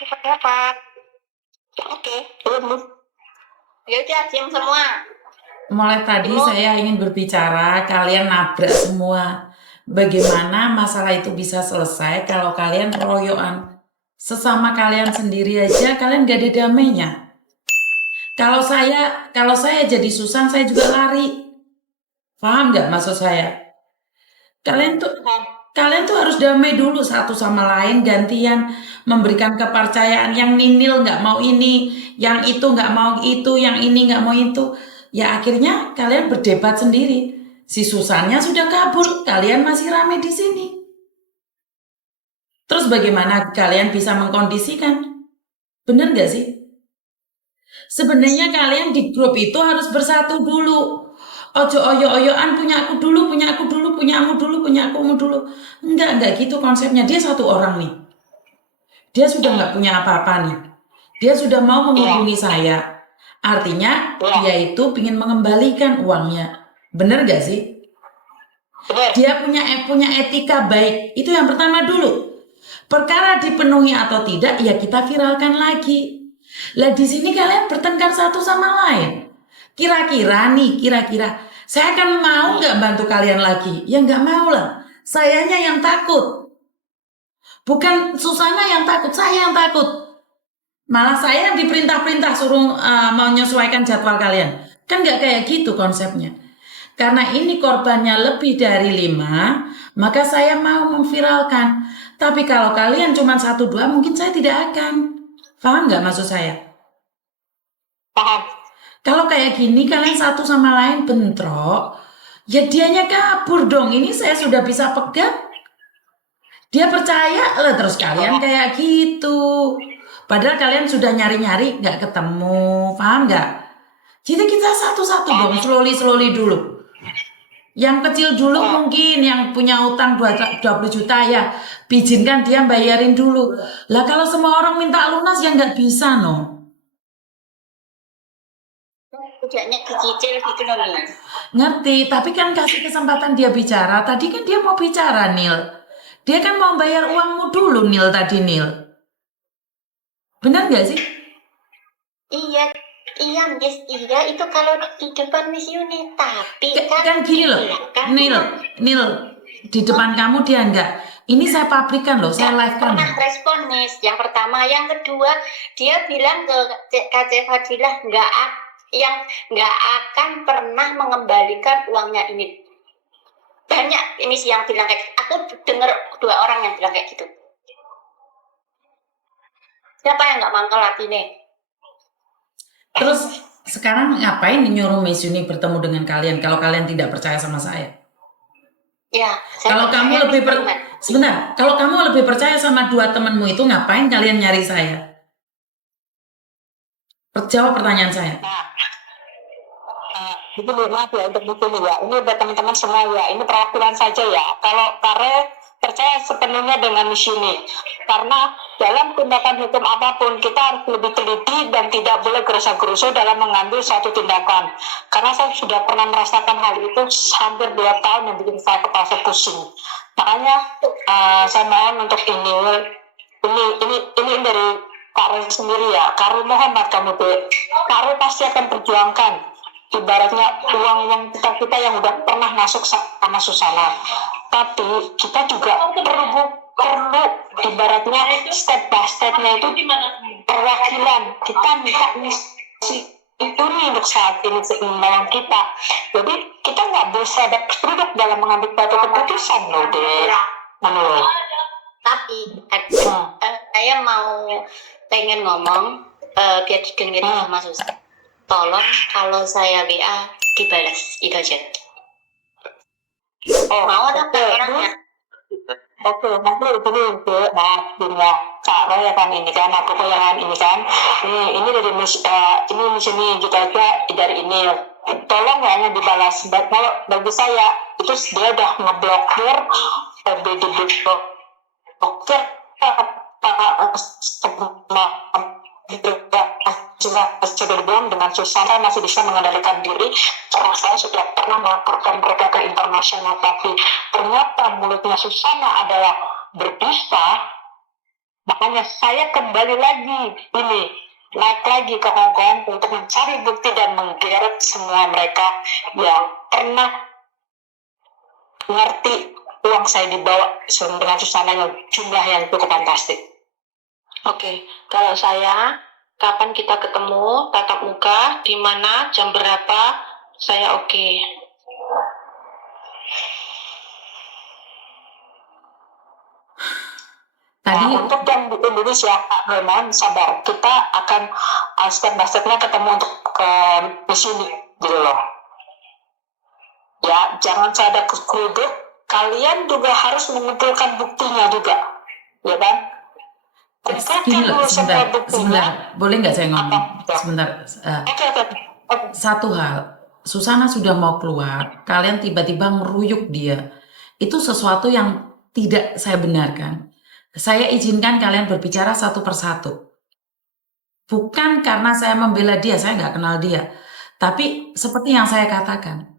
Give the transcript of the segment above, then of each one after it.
Dapat. Oke, belum. Ya udah, diam semua. Mulai tadi saya ingin berbicara, kalian nabrak semua. Bagaimana masalah itu bisa selesai kalau kalian royoan? Sesama kalian sendiri aja, kalian gak ada damainya. Kalau saya jadi Susan, saya juga lari. Paham nggak maksud saya? Kalian tuh harus damai dulu satu sama lain, gantian memberikan kepercayaan. Yang Ninil nggak mau ini, yang itu nggak mau itu, yang ini nggak mau itu. Ya akhirnya kalian berdebat sendiri. Si Susannya sudah kabur, kalian masih rame di sini. Terus bagaimana kalian bisa mengkondisikan? Bener nggak sih? Sebenarnya kalian di grup itu harus bersatu dulu. Ojo oyo-oyoan punya aku dulu, punya aku dulu, punya kamu dulu, punya akumu dulu. Enggak gitu konsepnya. Dia satu orang nih. Dia sudah nggak punya apa-apa nih. Dia sudah mau menghubungi saya. Artinya dia itu ingin mengembalikan uangnya. Bener nggak sih? Dia punya etika baik. Itu yang pertama dulu. Perkara dipenuhi atau tidak, ya kita viralkan lagi. Lah di sini kalian bertengkar satu sama lain. Kira-kira saya akan mau nggak bantu kalian lagi? Ya nggak mau lah. Sayanya yang takut. Bukan Susana yang takut, saya yang takut. Malah saya yang diperintah-perintah suruh menyesuaikan jadwal kalian. Kan nggak kayak gitu konsepnya. Karena ini korbannya lebih dari 5, maka saya mau memviralkan. Tapi kalau kalian cuma 1-2, mungkin saya tidak akan. Paham nggak maksud saya? Paham. Kalau kayak gini kalian satu sama lain bentrok, ya dianya kabur dong. Ini saya sudah bisa pegang. Dia percaya lah terus kalian kayak gitu. Padahal kalian sudah nyari-nyari nggak ketemu, paham nggak? Jadi kita satu-satu dong, slowly dulu. Yang kecil dulu mungkin yang punya utang 20 juta ya, izinkan dia bayarin dulu. Lah kalau semua orang minta lunas ya nggak bisa no. Tidaknya dicicil gitu loh. Ngerti, tapi kan kasih kesempatan dia bicara. Tadi kan dia mau bicara, Nil. Dia kan mau bayar uangmu dulu, Nil, tadi, Nil. Benar nggak sih? Iya, Miss. Iya, itu kalau di depan Miss Yuni. Tapi kan gini loh, Nil, di depan kamu dia enggak. Ini saya pabrikan loh, saya live kan. Pernah respon, Miss. Yang pertama, yang kedua, dia bilang ke KC Fadilah nggak akan pernah mengembalikan uangnya ini. Banyak ini sih yang bilang kayak gitu. Aku dengar 2 orang yang bilang kayak gitu. Siapa yang nggak mangkel hati nih? Terus sekarang ngapain nyuruh Miss Yuni bertemu dengan kalian kalau kalian tidak percaya sama saya? Ya, kalau kamu lebih sebentar, kalau kamu lebih percaya sama 2 temanmu itu, ngapain kalian nyari saya? Jawab pertanyaan saya. Begini, maaf ya untuk begini ya. Ini buat teman-teman semua ya. Ini perwakilan saja ya. Kalau Kare percaya sepenuhnya dengan Miss Yuni. Karena dalam tindakan hukum apapun kita harus lebih teliti dan tidak boleh gerusa-gerusu dalam mengambil suatu tindakan. Karena saya sudah pernah merasakan hal itu hampir 2 tahun yang bikin saya kepala pusing. Makanya saya mohon untuk ini dari Kare sendiri ya. Kare mohon kamu Kare pasti akan perjuangkan. Ibaratnya uang kita yang udah pernah masuk sama Susana, tapi kita juga perlu ibaratnya step by stepnya itu perwakilan kita minta itu nih untuk saat ini seimbang kita. Jadi kita nggak bisa ada produk dalam mengambil suatu keputusan loh deh. Tapi saya pengen ngomong biar didengerin sama Susana. Tolong kalau saya WA dibalas, itu aja. Mau ada orangnya? Oke, nanti itu punya Kak Roy kan ini kan, aku yang ini kan, ini dari ini gitu aja dari ini. Tolong hanya dibalas. Kalau bagi saya itu dia udah ngeblokir, dengan Susana masih bisa mengendalikan diri karena saya sudah pernah melaporkan mereka ke internasional, tapi ternyata mulutnya Susana adalah berdusta Makanya saya kembali lagi ini, naik lagi ke Hong Kong untuk mencari bukti dan menggeret semua mereka yang pernah ngerti uang saya dibawa dengan susana yang jumlah yang cukup fantastik. Oke, kalau saya, kapan kita ketemu tatap muka, di mana, jam berapa, saya oke. Tadi Untuk yang di Indonesia, Pak Raymond, sabar. Kita akan step by step-nya ketemu untuk ke di sini, gitu loh. Ya, jangan saya ada kerudung. Kalian juga harus mengumpulkan buktinya juga, ya kan? gini loh, sebentar, buktinya. boleh nggak saya ngomong? Apa? Sebentar. Oke. Satu hal, Susana sudah mau keluar, kalian tiba-tiba meruyuk dia. Itu sesuatu yang tidak saya benarkan. Saya izinkan kalian berbicara satu persatu. Bukan karena saya membela dia, saya nggak kenal dia. Tapi seperti yang saya katakan,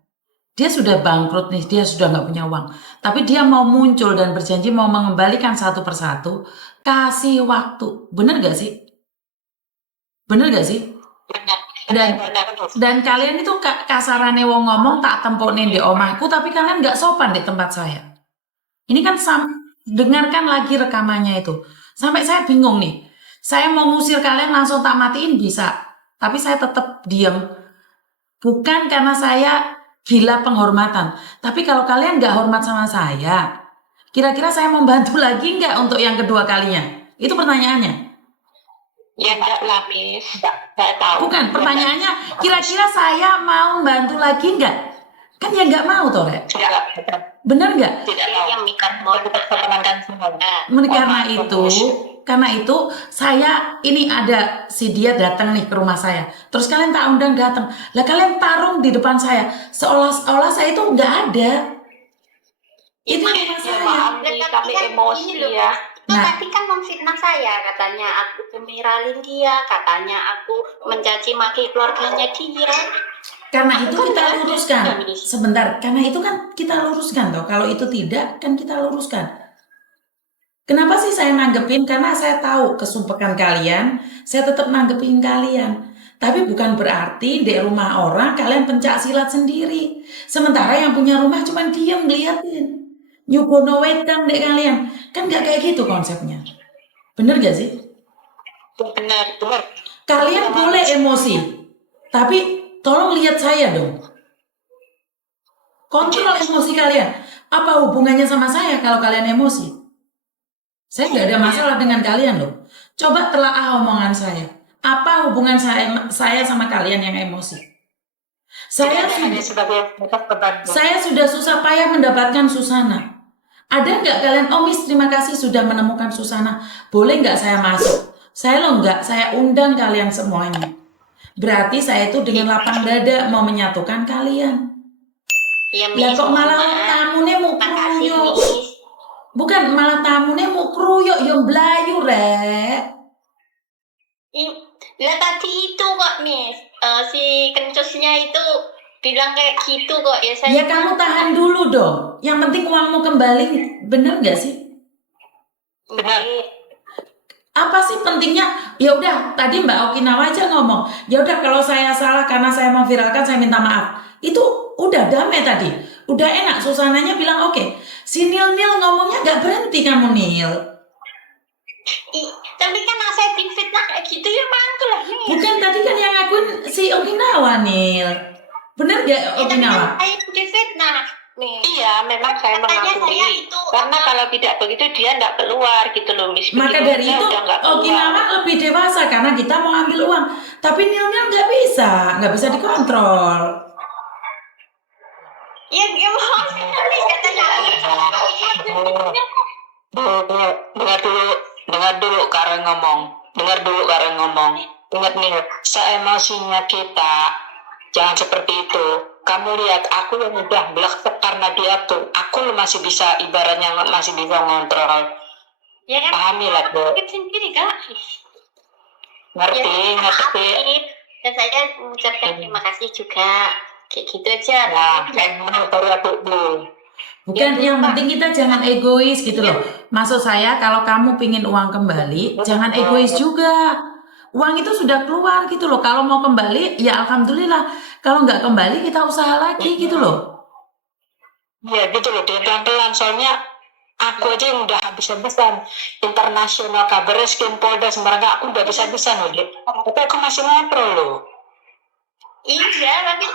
dia sudah bangkrut nih, dia sudah nggak punya uang. Tapi dia mau muncul dan berjanji mau mengembalikan satu persatu, kasih waktu. Bener gak sih? Bener gak sih? Dan kalian itu kasarane wong ngomong tak temponin di omahku, tapi kalian nggak sopan di tempat saya. Ini kan dengarkan lagi rekamannya itu. Sampai saya bingung nih. Saya mau ngusir kalian langsung tak matiin bisa, tapi saya tetap diam. Bukan karena saya gila penghormatan, tapi kalau kalian nggak hormat sama saya, kira-kira saya membantu lagi nggak untuk yang kedua kalinya? Itu pertanyaannya. Ya enggak lah, Miss. Saya tahu. Bukan, pertanyaannya kira-kira saya mau bantu lagi nggak? Kan ya nggak mau toh, Rek. Bener nggak? Tidak tahu. Yang mikir mau Karena itu saya ini ada si dia datang nih ke rumah saya. Terus kalian tak undang datang. Lah kalian tarung di depan saya seolah-olah saya itu nggak ada. Itu rumah saya. Tapi emosi ya. Tadi kan memfitnah saya, katanya aku pemiralin dia, katanya aku mencaci maki keluarganya dia. Karena itu kita luruskan. Sebentar, karena itu kan kita luruskan toh. Kalau itu tidak, kan kita luruskan. Kenapa sih saya nanggepin? Karena saya tahu kesumpekan kalian, saya tetap nanggepin kalian. Tapi bukan berarti di rumah orang kalian pencak silat sendiri. Sementara yang punya rumah cuma diam ngeliatin. Nyugono wedang dek kalian. Kan gak kayak gitu konsepnya. Bener gak sih? Benar. Kalian boleh emosi. Tapi tolong lihat saya dong. Kontrol emosi kalian. Apa hubungannya sama saya kalau kalian emosi? Saya nggak ada masalah dengan kalian loh. Coba telaah omongan saya. Apa hubungan saya sama kalian yang emosi? Saya sudah susah payah mendapatkan Susana. Ada nggak kalian, oh Miss terima kasih sudah menemukan Susana. Boleh nggak saya masuk? Saya saya undang kalian semuanya. Berarti saya itu dengan lapang dada mau menyatukan kalian. Ya, lah kok malah tamunya mau kruyuk. Bukan, malah tamunya mau kruyuk yang belayu, Rek. Lah tadi itu kok, Miss. Si kencusnya itu bilang kayak gitu kok. Ya saya. Ya kamu tahan dulu dong. Yang penting uangmu kembali, bener nggak sih? Benar. Apa sih pentingnya? Ya udah, tadi Mbak Okinawa aja ngomong. Ya udah kalau saya salah karena saya mau viralkan saya minta maaf. Itu udah damai tadi. Udah enak, Susananya bilang oke. Si Nil ngomongnya gak berhenti kamu Nil. Tapi kan saya fitnah kayak gitu ya mantul lah nih. Bukan, tadi kan yang ngakuin si Okinawa Nil. Bener gak Okinawa? Saya fitnah. Nih. Iya, memang saya mengakui. Karena kalau tidak begitu dia nggak keluar gitu loh, Miss. Maka dari itu Okinawa lebih dewasa karena kita mau ambil uang. Tapi Nil nggak bisa dikontrol. Ya mohon katanya. Dengar dulu Karen ngomong. Ingat nih, seemosinya kita jangan seperti itu. Kamu lihat aku yang udah blek karena dia tuh, aku masih bisa ibaratnya masih bisa ngontrol. Ya kan? Pahamilah Bu. Sendiri Kak. Ngerti. Dan saya mengucapkan terima kasih juga. Kayak gitu aja. Nah, kayak baru aku Bu. Bukan, Ya, yang Pak. penting kita jangan egois gitu Iya. loh. Maksud saya kalau kamu pingin uang kembali, jangan egois juga. Uang itu sudah keluar gitu loh. Kalau mau kembali, ya alhamdulillah. Kalau nggak kembali, kita usaha lagi gitu loh. Ya gitu loh, dia pelan-pelan. Soalnya aku aja yang udah habis-habisan internasional kabar skim Polda Semarang, aku udah habis-habisan loh, Dek. Tapi aku masih ngobrol loh. Iya, tapi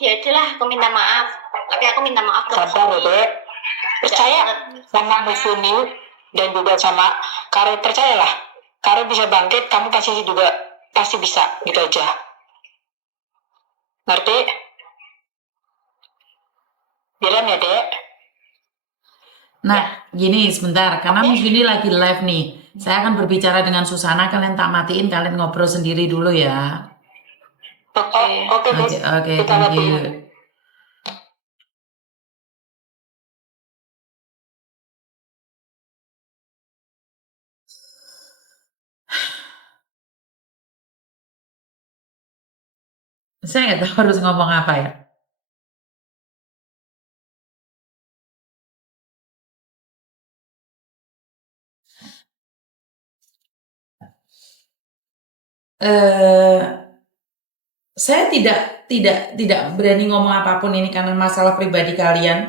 ya itulah, aku minta maaf. Tapi aku minta maaf ke Sabar loh, Dek. Percaya sama Mufuni dan juga sama Karo, percayalah. Karo bisa bangkit, kamu pasti juga pasti bisa, gitu aja. Ngerti? Bilang ya, Dek. Nah, gini sebentar, karena Miss Vini lagi live nih. Saya akan berbicara dengan Susana, kalian tak matiin, kalian ngobrol sendiri dulu ya. Oke. Oke, Dek. Oke, Kita thank lihat you. dulu. Saya nggak tahu harus ngomong apa ya. eh saya tidak berani ngomong apapun ini karena masalah pribadi kalian.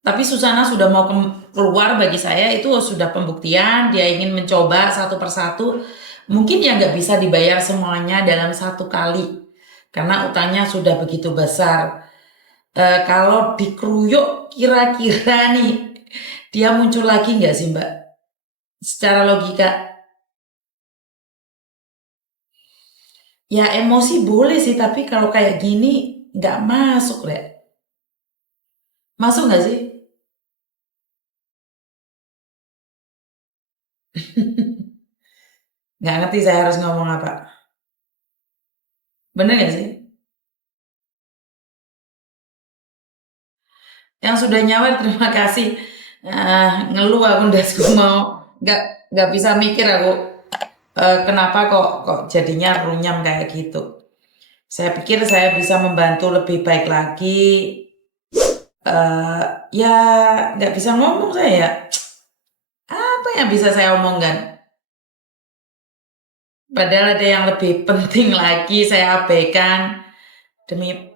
Tapi Susana sudah mau keluar, bagi saya itu sudah pembuktian dia ingin mencoba satu persatu. Mungkin ya nggak bisa dibayar semuanya dalam satu kali karena utangnya sudah begitu besar. Kalau dikeruyuk kira-kira nih dia muncul lagi nggak sih Mbak? Secara logika. Ya emosi boleh sih, tapi kalau kayak gini nggak masuk deh. Masuk nggak sih? Nggak ngerti saya harus ngomong apa. Bener nggak sih? Yang sudah nyawer terima kasih. Ngeluh aku ndasku mau nggak bisa mikir aku. Kenapa kok jadinya runyam kayak gitu. Saya pikir saya bisa membantu lebih baik lagi. Ya nggak bisa ngomong saya. Apa yang bisa saya omongkan? Padahal ada yang lebih penting lagi saya abaikan demi